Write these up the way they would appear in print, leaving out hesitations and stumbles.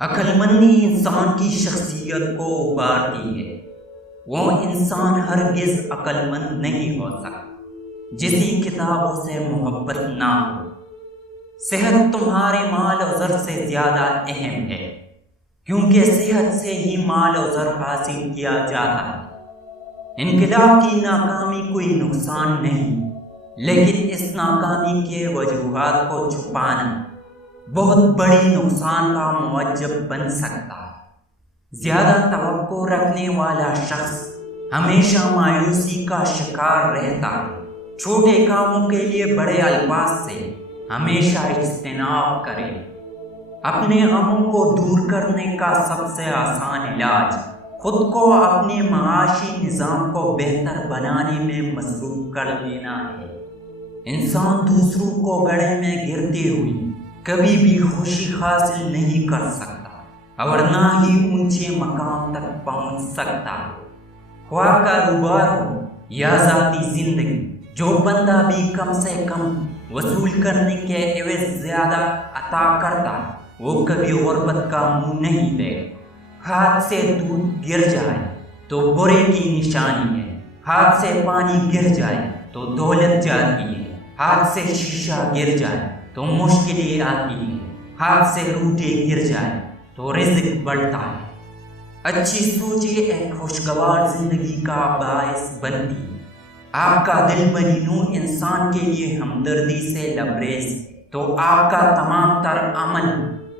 عقلمندی انسان کی شخصیت کو ابھارتی ہے۔ وہ انسان ہرگز عقلمند نہیں ہو سکتا جسی کتابوں سے محبت نہ ہو۔ صحت تمہارے مال و زر سے زیادہ اہم ہے، کیونکہ صحت سے ہی مال و زر حاصل کیا جاتا ہے۔ انقلاب کی ناکامی کوئی نقصان نہیں، لیکن اس ناکامی کے وجوہات کو چھپانا بہت بڑی نقصان کا موجب بن سکتا ہے۔ زیادہ توقع رکھنے والا شخص ہمیشہ مایوسی کا شکار رہتا ہے۔ چھوٹے کاموں کے لیے بڑے الفاظ سے ہمیشہ اجتناب کرے۔ اپنے غموں کو دور کرنے کا سب سے آسان علاج خود کو اپنے معاشی نظام کو بہتر بنانے میں مصروف کر دینا ہے۔ انسان دوسروں کو گڑھے میں گرتے ہوئے کبھی بھی خوشی حاصل نہیں کر سکتا اور نہ ہی اونچے مقام تک پہنچ سکتا۔ خواہ کاروبار ہو یا ذاتی زندگی، جو بندہ بھی کم سے کم وصول کرنے کے عوض زیادہ عطا کرتا وہ کبھی غربت کا منہ نہیں دے۔ ہاتھ سے دودھ گر جائے تو برے کی نشانی ہے، ہاتھ سے پانی گر جائے تو دولت جاتی ہے، ہاتھ سے شیشہ گر جائے تو مشکلیں آتی ہیں، ہاتھ سے روٹی گر جائے تو رزق بڑھتا ہے۔ اچھی سوچیں ایک خوشگوار زندگی کا باعث بنتی ہے۔ آپ کا دل مجنون انسان کے لیے ہمدردی سے لبریز ہے تو آپ کا تمام تر عمل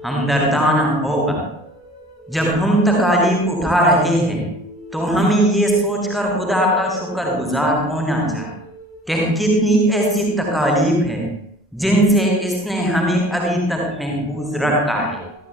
ہمدردانہ ہوگا۔ جب ہم تکالیف اٹھا رہے ہیں تو ہمیں یہ سوچ کر خدا کا شکر گزار ہونا چاہیے کہ کتنی ایسی تکالیف ہے جن سے اس نے ہمیں ابھی تک محفوظ رکھا ہے۔